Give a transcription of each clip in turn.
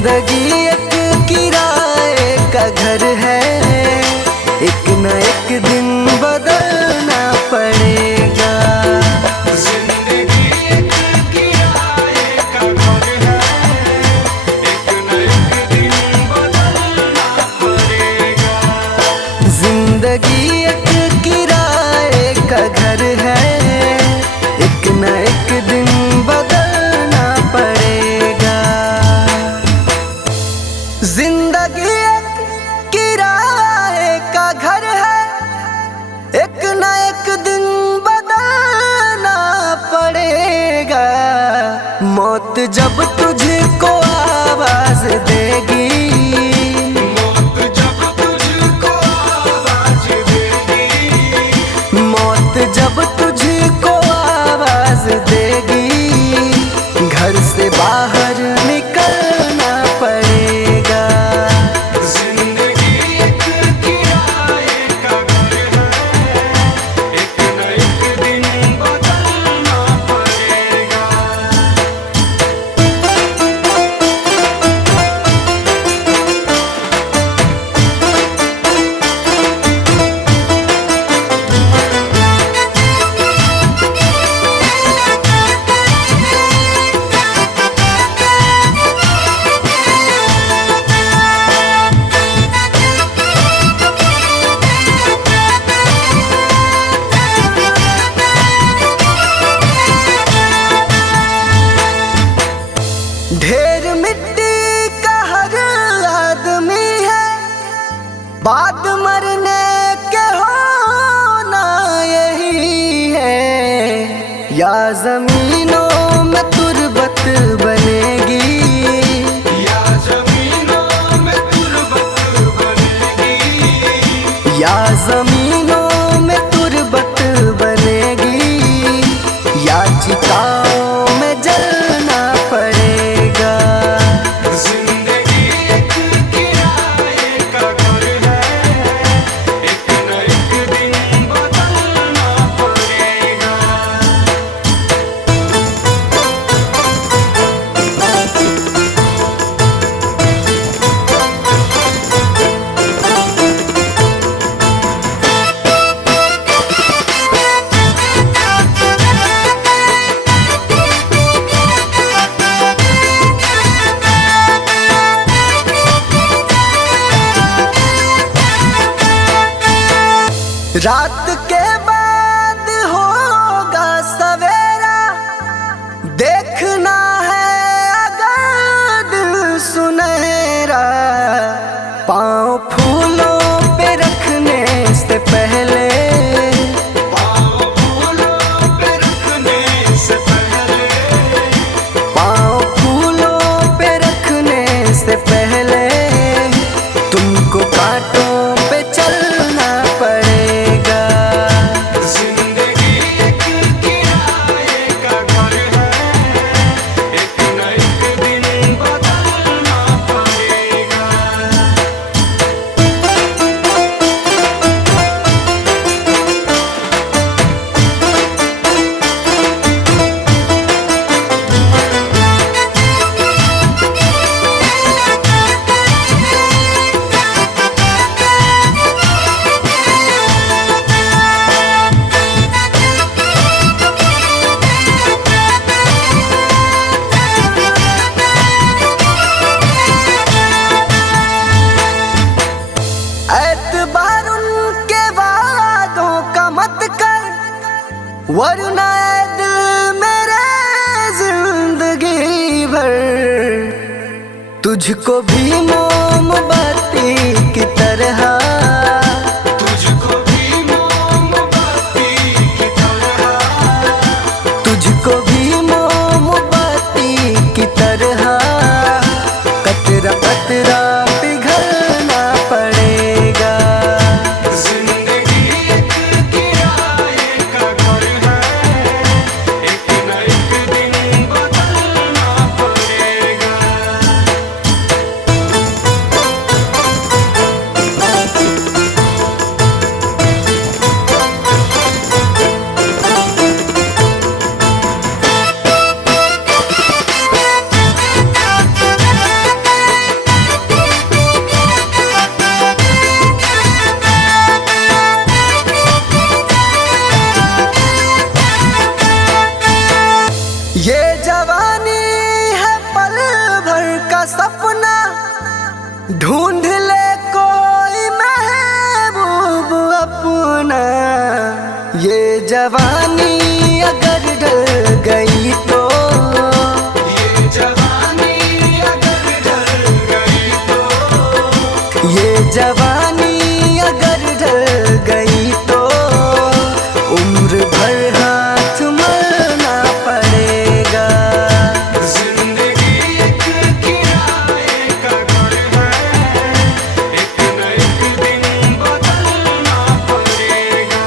जिंदगी एक किराए का घर है, एक न एक दिन बदलना पड़ेगा। जिंदगी एक किराए का घर है, एक न एक दिन बदलना पड़ेगा। जिंदगी एक किराए का घर है, एक न एक दिन बदलना पड़ेगा। जिंदगी एक किराए का घर है, एक न एक दिन बदलना पड़ेगा। मौत जब तुझको आवाज देगी, मौत जब तुझको आवाज देगी, मौत जब तुझको आवाज देगी, घर से बाहर निकलना पड़ेगा। जिंदगी एक किराए का घर है, एक न एक दिन बदलना पड़ेगा। ढेर मिट्टी का हर आदमी है, बाद मरने के होना यही है। या जमीनों में तुरबत बनेगी, या जमीनों में तुरबत बनेगी, या जमीनों में तुरबत बनेगी, या चिताओं में जलना पड़ेगा। जिंदगी एक किराए का घर है, एक न एक दिन बदलना पड़ेगा। रात के बाद होगा सवेरा, देखना है अगर दिल सुनहरा। पाँव फूलों पे रखने से पहले, पाँव फूलों पे रखने से पहले, पाँव फूलों पे रखने से पहले, तुमको कांटों पे चलना पड़ेगा। जिंदगी एक किराए का घर है, एक न एक दिन बदलना पड़ेगा। एतबार उनके वादों का मत कर, वरना ऐ दिल मेरे जिंदगी भर तुझको भी मोमबत्ती की तरह, तुझको भी मोमबत्ती की तरह, तुझको भी मोमबत्ती की तरह, कतरा कतरा पिघलना पड़ेगा। जिंदगी एक किराए का घर है, एक न एक दिन बदलना पड़ेगा। का सपना ढूंढ ले कोई महबूब अपना। ये जवानी अगर ढल गई तो, ये जवानी अगर ढल गई तो, ये जवानी अगर ढल गई तो उम्र भर हाथ मलना पड़ेगा। जिंदगी एक किराए का घर है, एक न एक दिन बदलना पड़ेगा।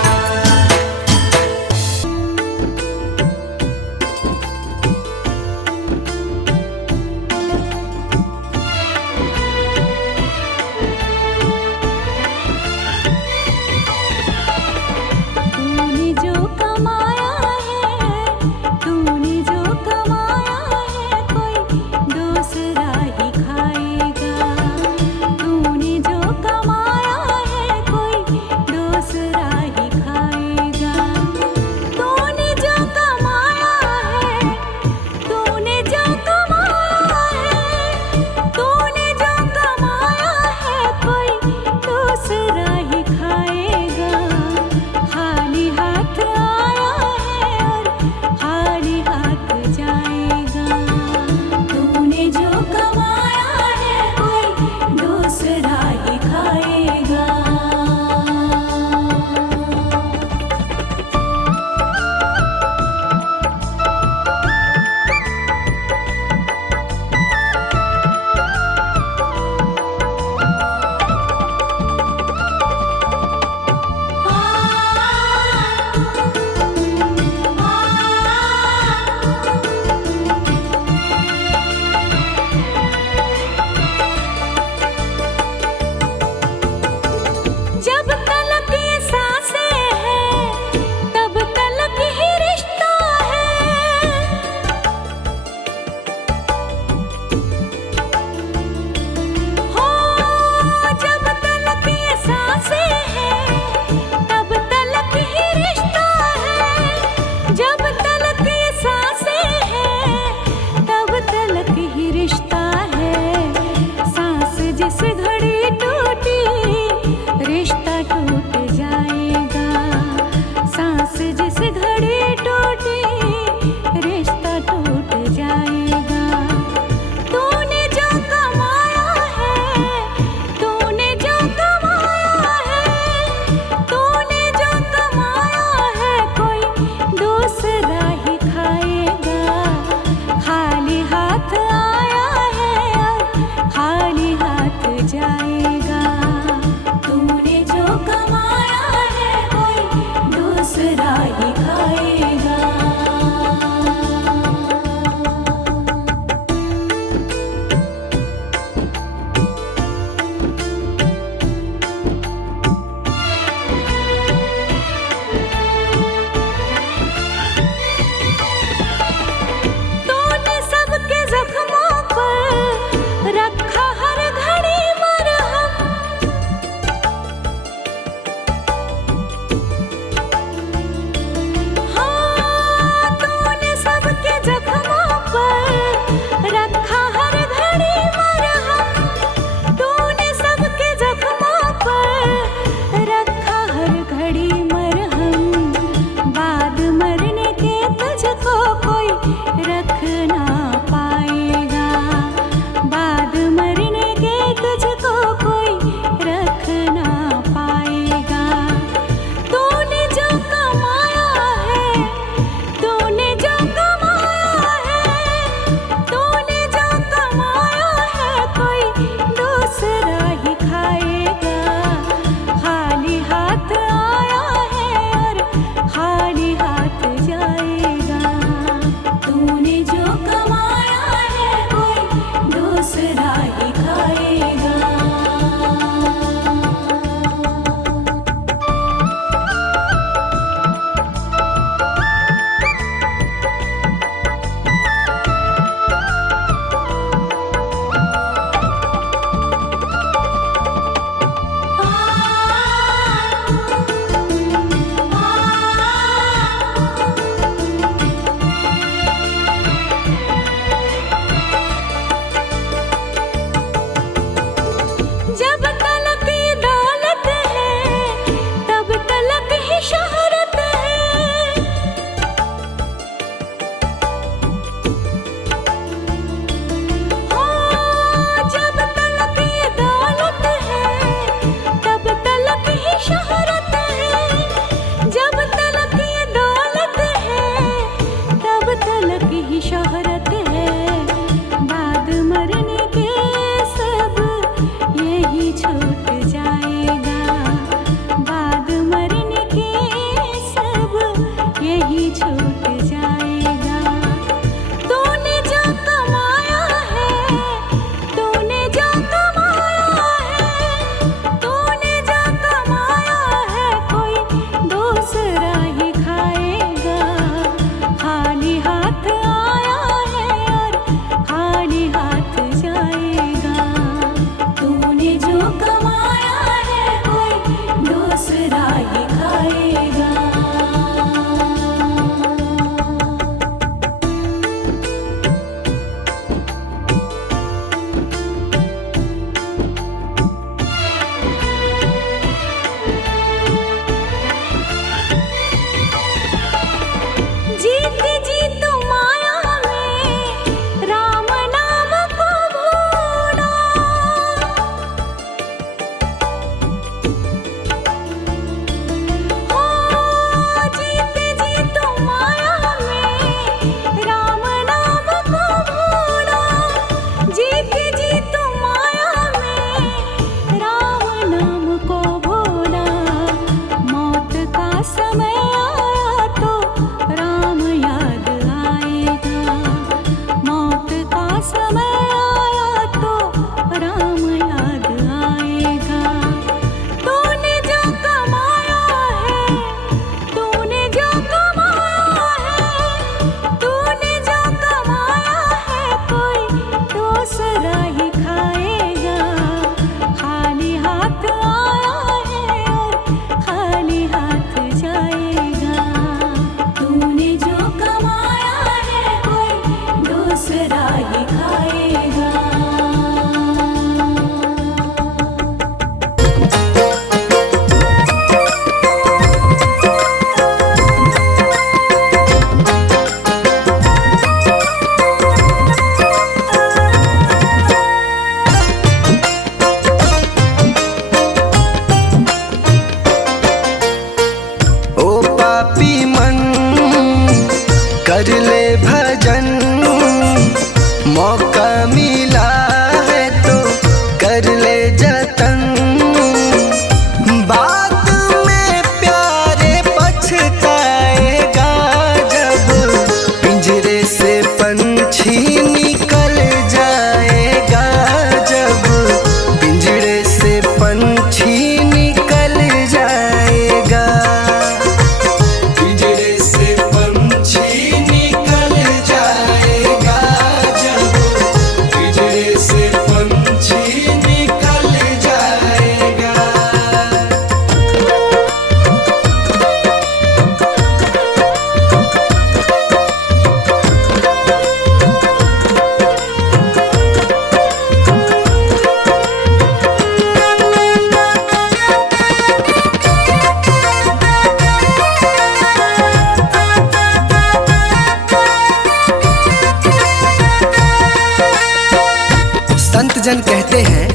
जन कहते हैं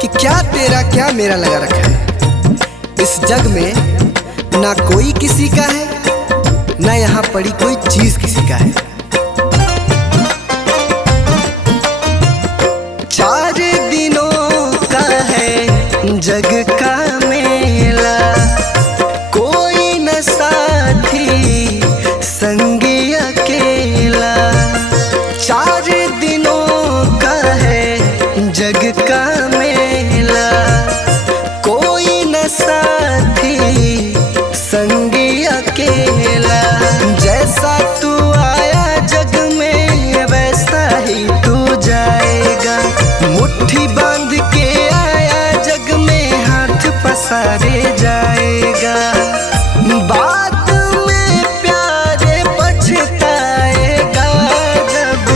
कि क्या तेरा क्या मेरा लगा रखा है। इस जग में ना कोई किसी का है, ना यहाँ पड़ी कोई चीज किसी का है। 4 दिनों का है जग का मेला, कोई न साथी संगी अकेला। 4 दिनों का है जग का मेला, कोई न साथी संगी अकेला। जैसा तू आया जग में वैसा ही तू जाएगा। मुट्ठी बांध के आया जग में हाथ पसारे जाएगा। बाद में प्यारे पछताएगा जब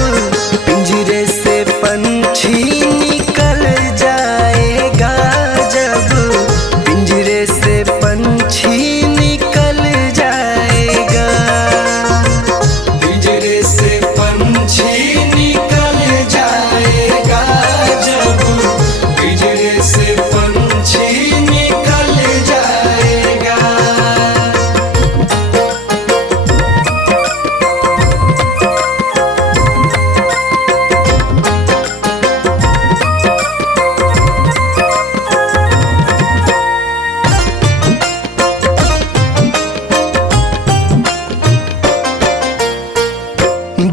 पिंजरे से पंछी निकल जाएगा। जब पिंजरे से पंछी निकल जाएगा। पिंजरे से पंछी निकल जाएगा। जब पिंजरे से पंछी निकल जाएगा।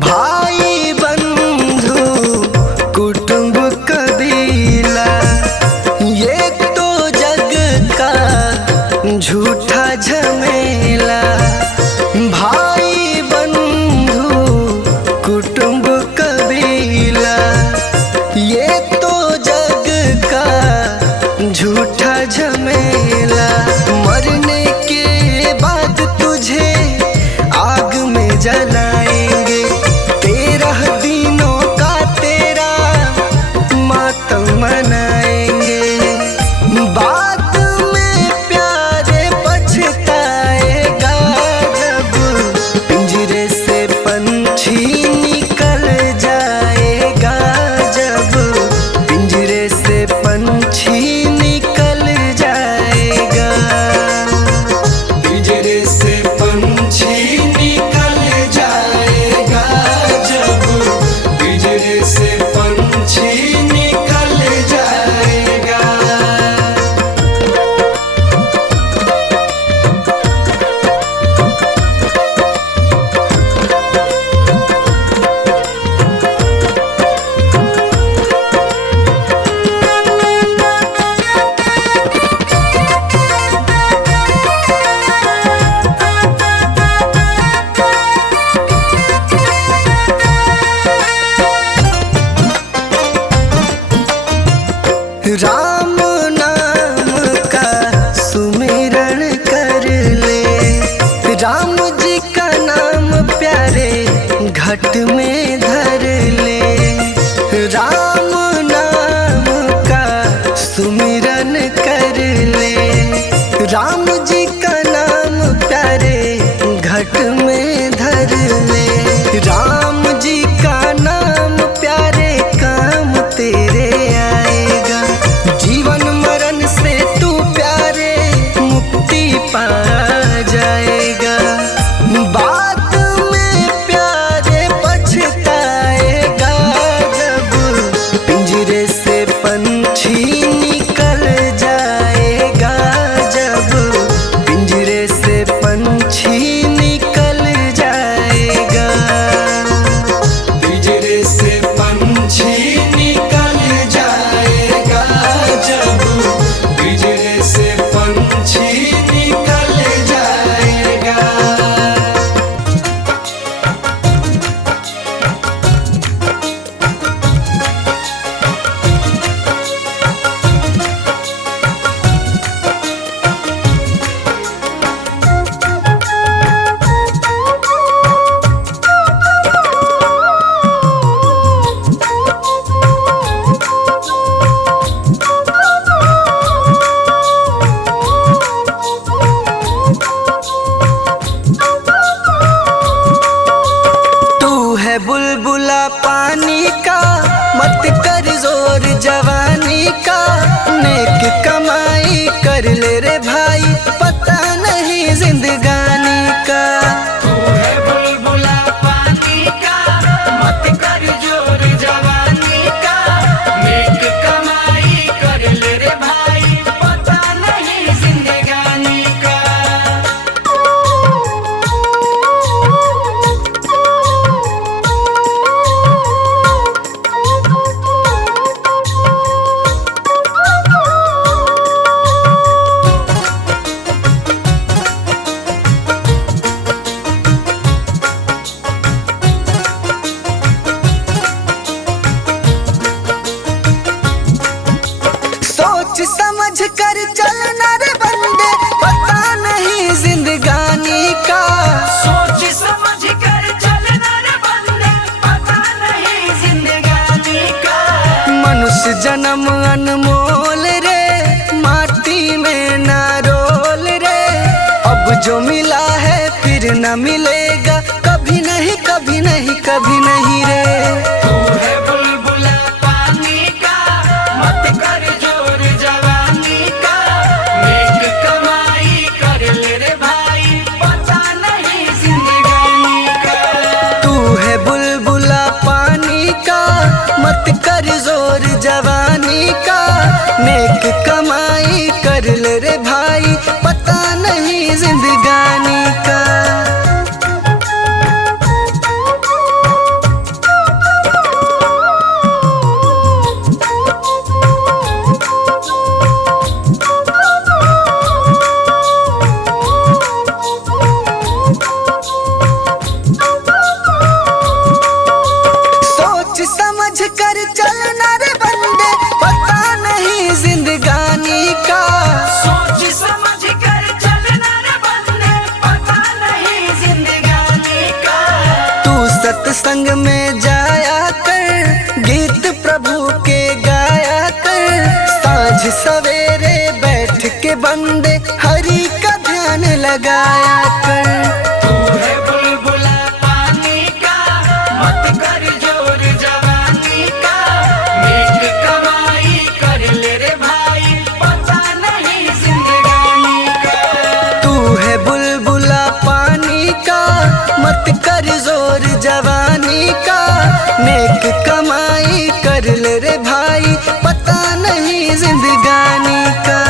भाई बंधु कुटुंब कबीला, ये तो जग का झूठा झमेला। भाई बंधु कुटुंब कबीला, ये तो जग का झूठा झमेला। मरने के बाद तुझे आग में जलाएंगे। 13 दिनों का तेरा मातम मनाएंगे। बाद में प्यारे पछताएगा जब पिंजरे से पंछी निकल जाएगा। जब पिंजरे से पंछी निकल जाएगा। पिंजरे से पंछी निकल जाएगा। जब पिंजरे से पंछी निकल जाएगा। राम नाम का सुमिरन कर ले। राम जी का नाम प्यारे घट में धर ले। राम नाम का सुमिरन कर ले। राम जी का नाम प्यारे घट में धर ले। राम जी का नाम प्यारे काम तेरे आएगा। जीवन मरण से तू प्यारे मुक्ति पा जाएगा। बाद में प्यारे पछताएगा जब जोर जवानी का, नेक कमाई कर ले रे भाई, पता नहीं जिंदगानी का। तू है बुलबुला पानी का, मत कर जोर जवानी का, नेक कमाई कर ले रे भाई, पता नहीं जिंदगानी का। सोच समझ कर चलना रे बंदे, पता नहीं जिंदगानी का। सोच समझ कर चलना रे बंदे, पता नहीं जिंदगानी का। मनुष्य जन्म अनमोल रे, माटी में ना रोल रे, अब जो मिला है फिर न मिलेगा, कभी नहीं कभी नहीं कभी नहीं रे। तू है बुलबुला पानी का, मत कर जोर जवानी का, नेक कमाई कर ले रे भाई, पता नहीं जिंदगानी का। तू है बुलबुला पानी का, मत कर जोर जवानी का, नेक कमाई कर ले रे भाई, पता नहीं जिंदगानी का। सोच समझ कर चलना रे बंदे, पता नहीं जिंदगानी का। सोच समझ कर चलना रे बंदे, पता नहीं जिंदगानी का। तू सत्संग में जाया कर, गीत प्रभु के गाया कर, साँझ सवेरे बैठ के बंदे हरि का ध्यान लगाया कर। तू है बुलबुला पानी का, मत कर जोर जवानी का, नेक कमाई कर ले रे भाई, पता नहीं जिंदगानी का। तू है बुलबुला पानी का, मत कर जोर जवानी का, नेक कमाई कर ले रे भाई, पता नहीं जिंदगानी का।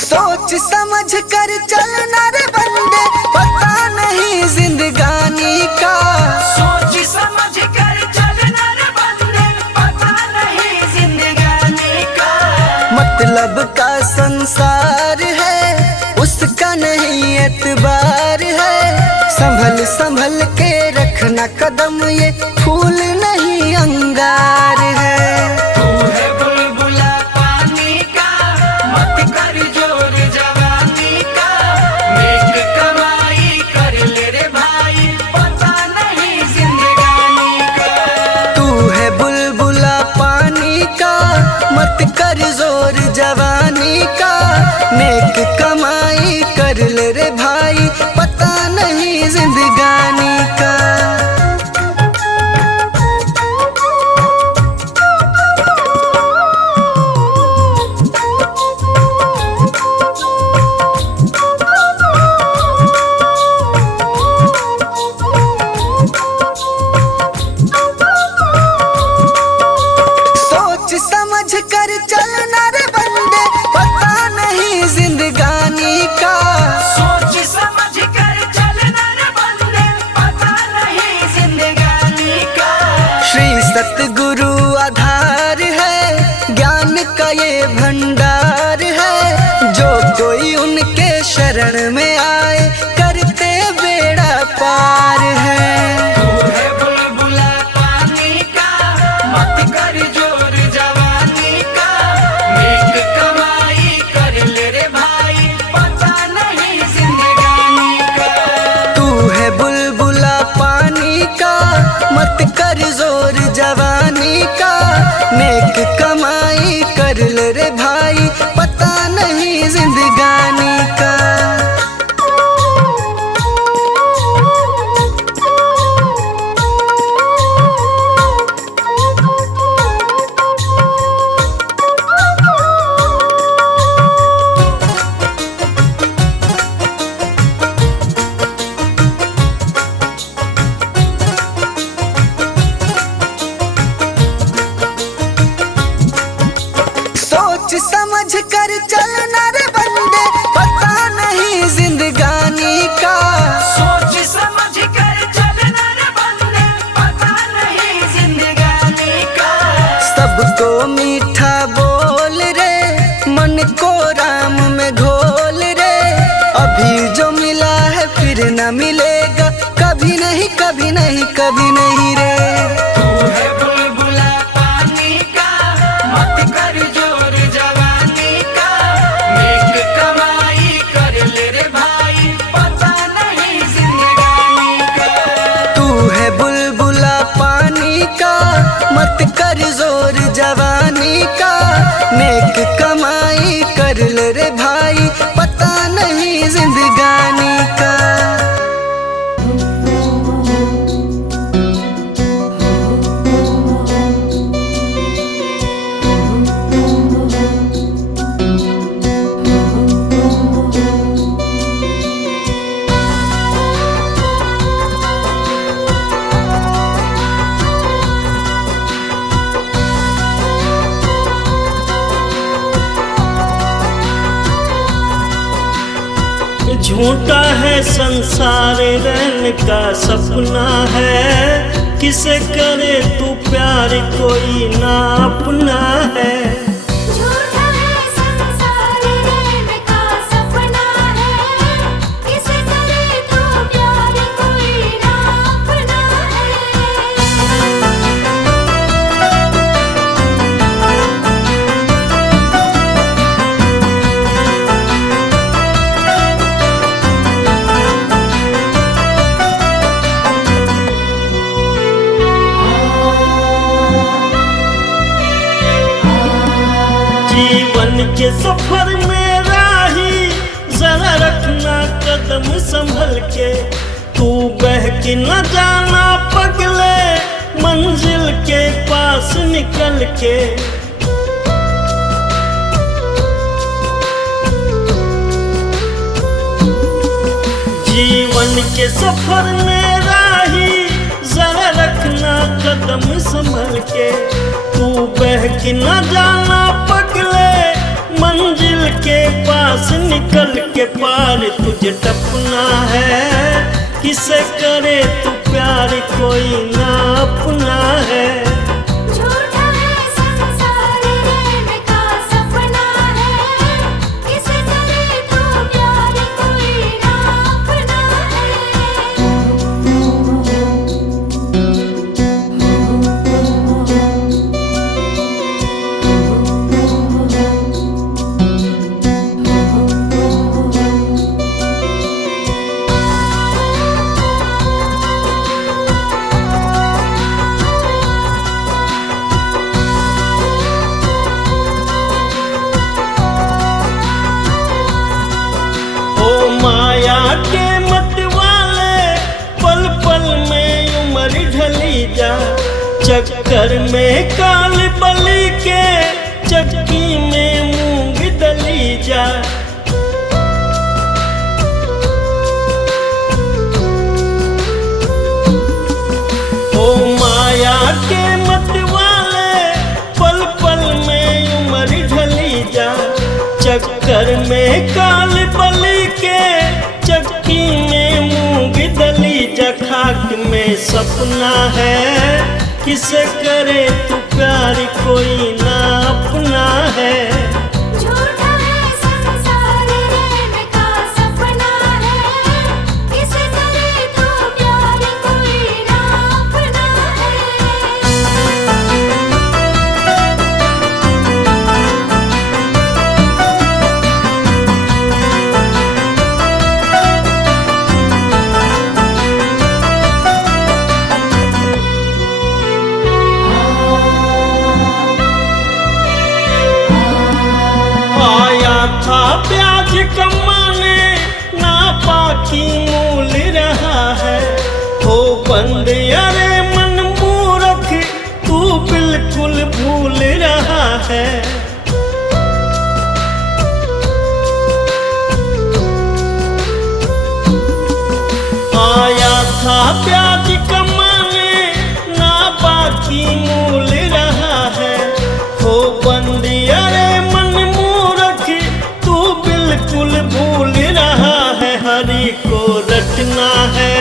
सोच समझ कर चलना रे बंदे, पता नहीं जिंदगानी का। सोच समझ कर चलना रे बंदे, पता नहीं जिंदगानी का। मतलब का संसार है, उसका नहीं एतबार है, संभल संभल के रखना कदम, ये फूल नहीं अंगार है। तू है बुलबुला पानी का, मत कर जोर जवानी का, नेक कमाई कर ले रे भाई, पता नहीं जिंदगानी का। तू है बुलबुला पानी का, मत कर जोर जवानी का, नेक कमाई कर ले रे भाई, पता नहीं जिंदगानी का। सोच समझ कर चलना रे बंदे, पता नहीं जिंदगानी का। सोच समझ कर चलना रे बंदे, पता नहीं जिंदगानी का। श्री सतगुरु आधार है, ज्ञान का ये भंडार है, जो कोई उनके शरण में आए, करते बेड़ा पार है। तू है बुलबुला पानी का, मत कर जोर जवानी का, नेक कमाई कर ले रे भाई, मत कर जोर जवानी का, नेक कमाई कर ले रे भाई, पता नहीं जिंदगानी का। सोच समझ कर चलना रे बंदे, पता नहीं जिंदगानी का। सोच समझ कर चलना रे बंदे, पता नहीं जिंदगानी का। सबको मीठा बोल रे, मन को राम में घोल रे, अभी जो मिला है फिर न मिलेगा, कभी नहीं कभी नहीं कभी नहीं रे। तू है बुलबुला पानी का, मत कर जोर जवानी का, नेक कमाई कर ले रे भाई, पता नहीं जिंदगानी का। तू है बुलबुला पानी का, मत कर जोर जवानी का, नेक कमाई कर ले रे भाई, पता नहीं जिंदगानी का। झूठा है संसार रहने का सपना है, किसे करे तू प्यार कोई ना अपना है। झूठा है संसार रहने का सपना है, किसे करे तू प्यार कोई ना अपना है। जीवन के सफर में राही जरा रखना कदम संभल के, तू बहक न जाना पगले मंजिल के पास निकल के। जीवन के सफर में राही जरा रखना कदम संभल के, तू बहक न जाना पगले मंजिल के पास निकल के। पार तुझे टपना है, किसे करे तू प्यार कोई ना अपना है। झूठा है संसार रहने का सपना है, किसे करे तू प्यार कोई ना अपना है। ओ माया के मत वाले, पल पल में उम्र ढली जा, चक्कर में काल बलि के, चक्की में मूंग दली जा। ओ माया के मत वाले, पल पल में उम्र ढली जा, चक्कर में काल बलि के, चक्की में मूंग दली जा। खाक में सपना है, किसे करे तू प्यार कोई ना अपना है। झूठा है संसार रहने का सपना है, किसे करे तू प्यार कोई ना अपना है। बंद अरे मन मूर्ख तू बिल्कुल भूल रहा है। आया था प्याज कमाने ना बाकी मूल रहा है। हो बंद अरे मन मूर्ख तू बिल्कुल भूल रहा है। हरि को रटना है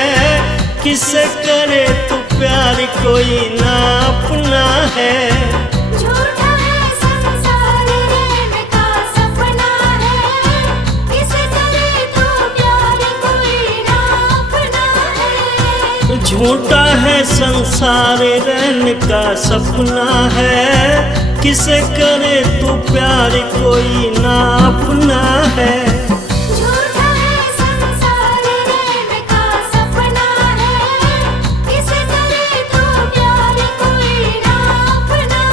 किसे करे तू प्यार कोई ना अपना है। झूठा है संसार रैन का सपना है, किसे करे तो प्यार कोई ना अपना है। झूठा है संसार रैन का सपना है, किसे करे तू प्यार कोई ना अपना है। झूठा है संसार रैन का सपना है, किसे करे तो प्यार कोई ना अपना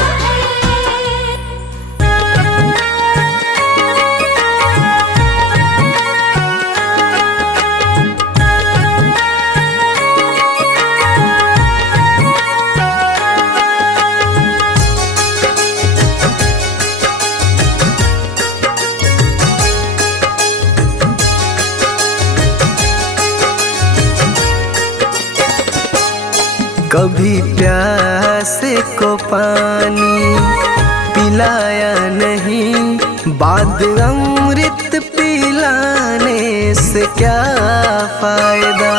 कभी प्यासे को पानी पिलाया नहीं, बाद अमृत पिलाने से क्या फायदा।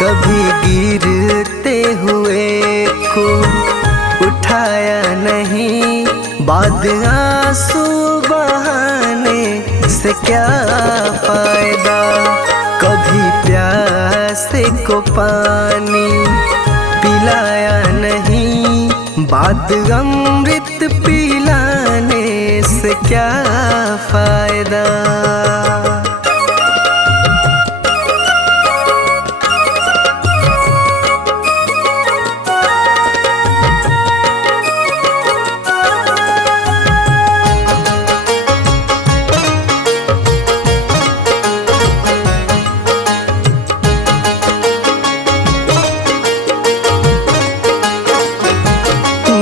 कभी गिरते हुए को उठाया नहीं, बाद आंसू बहाने से क्या फायदा। कभी प्यासे को पानी पिलाया नहीं, बाद अमृत पिलाने से क्या फायदा।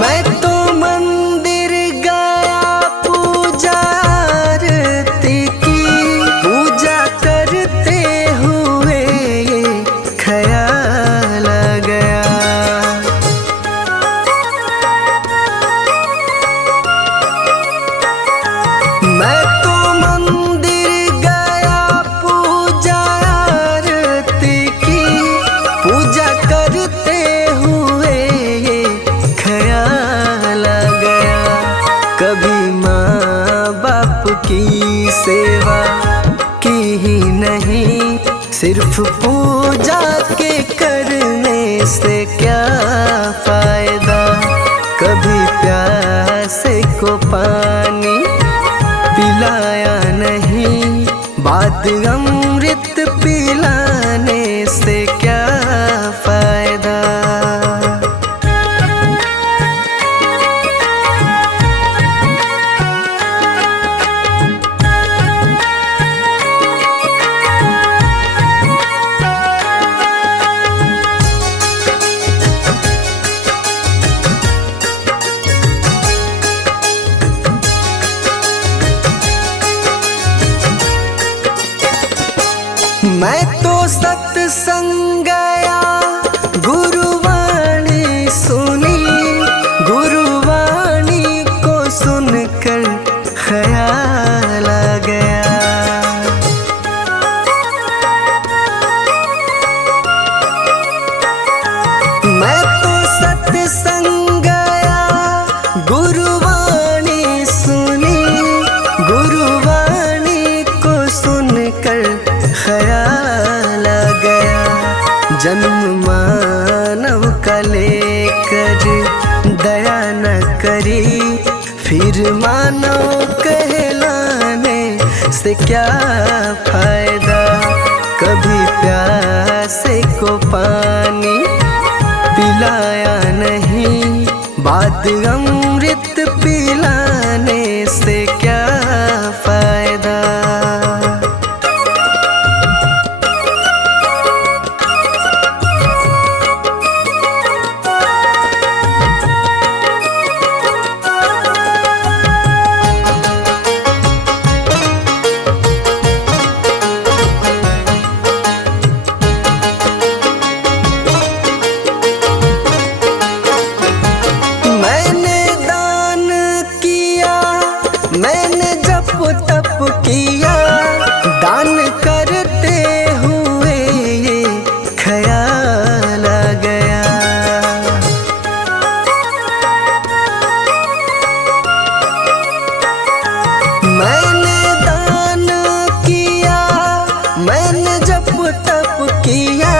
मैं तो मंदिर गया पूजा आरती की, पूजा करते हुए ये ख्याल आ गया। मैं तो मंदिर गया पूजा आरती की, पूजा करते हुए ये ख्याल आ गया। कभी माँ बाप की सेवा की ही नहीं, सिर्फ पूजा के करने से क्या फायदा। कभी प्यासे को पानी पिलाया नहीं, बाद अमृत पिलाने से क्या फायदा। मैं तो सत्संग गया, गुरुवाणी सुनी, गुरुवाणी को सुनकर ख्याल आ गया। मैं तो सत्संग गया, गुरुवाणी सुनी, गुरुवाणी को सुनकर ख्याल आ गया। जन्म मानव का लेकर दया न करी, फिर मानव कहलाने से क्या फायदा। कभी प्यासे को पानी पिलाया नहीं, बाद अमृत पिलाने से क्या फायदा। दान करते हुए ये ख्याल आ गया। मैंने दान किया, मैंने जप तप किया,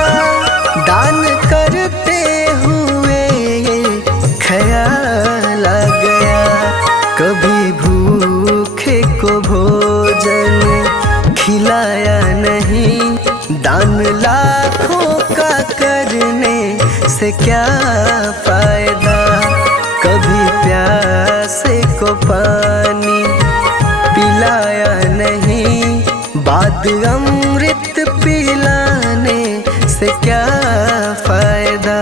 दान करते हुए ये ख्याल आ गया। कभी भूखे को भोजन खिलाया नहीं, दान लाखों का करने से क्या फायदा। कभी प्यासे को पानी पिलाया नहीं, बाद अमृत पिलाने से क्या फायदा।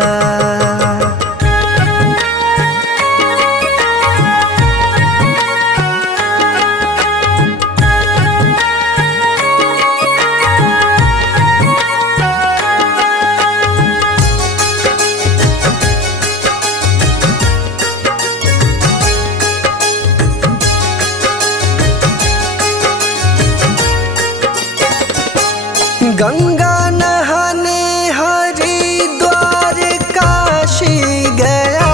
गंगा नहाने हरिद्वार काशी गया,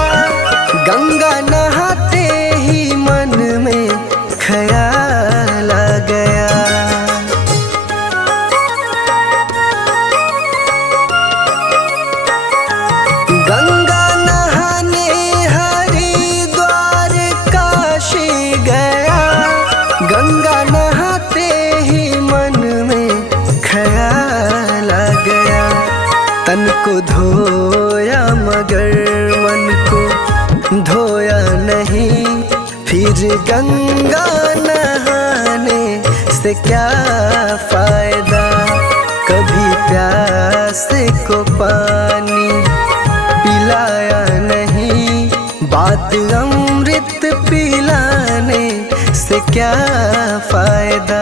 गंगा नहाते ही मन में ख्याल आ गया। गंगा नहाने हरिद्वार काशी गया, गंगा नहाते ही मन में ख्याल आ गया। तन को धोया मगर मन को धोया नहीं, फिर गंगा नहाने से क्या फायदा। कभी प्यासे को पानी पिलाया नहीं, बाद अमृत पिलाने से क्या फायदा।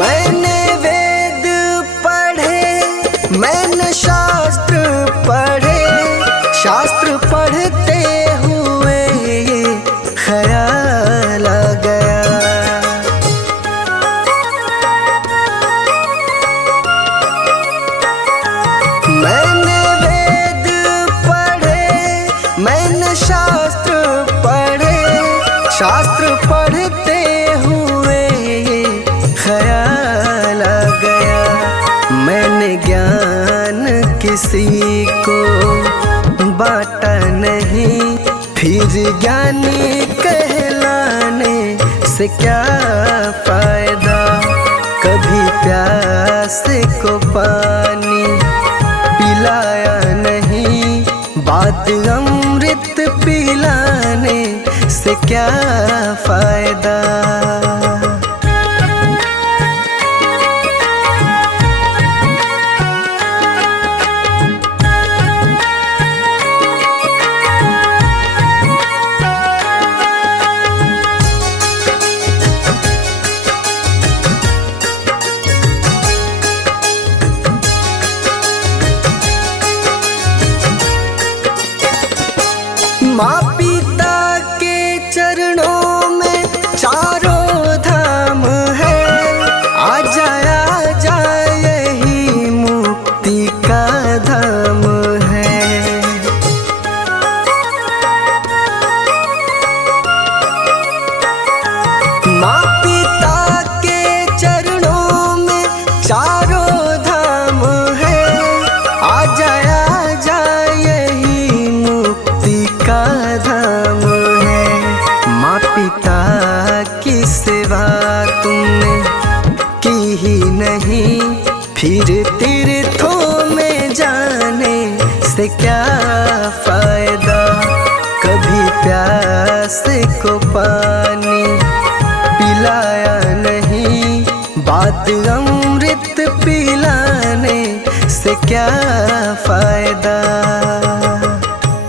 मैंने वेद पढ़े, मैंने शास्त्र पढ़े, शास्त्र पढ़ते हुए ये ख्याल आ गया। मैंने वेद पढ़े, मैंने शास्त्र पढ़े, शास्त्र पढ़ते हुए ये ख्याल आ गया। मैंने ज्ञान किसी को बांटा नहीं, फिर ज्ञानी कहलाने से क्या फायदा। कभी प्यासे को पानी पिलाया नहीं, बाद अमृत पिलाने से क्या फायदा। माँ पिता के चरणों में चारों धाम है, आ जा यही मुक्ति का धाम है। माँ पिता के चरणों में चारों धाम है, आ जा यही मुक्ति का धाम है। माँ पिता की सेवा तुमने की ही नहीं, फिर तीर्थों में जाने से क्या फायदा। कभी प्यासे को पानी पिलाया नहीं, बाद अमृत पिलाने से क्या फायदा।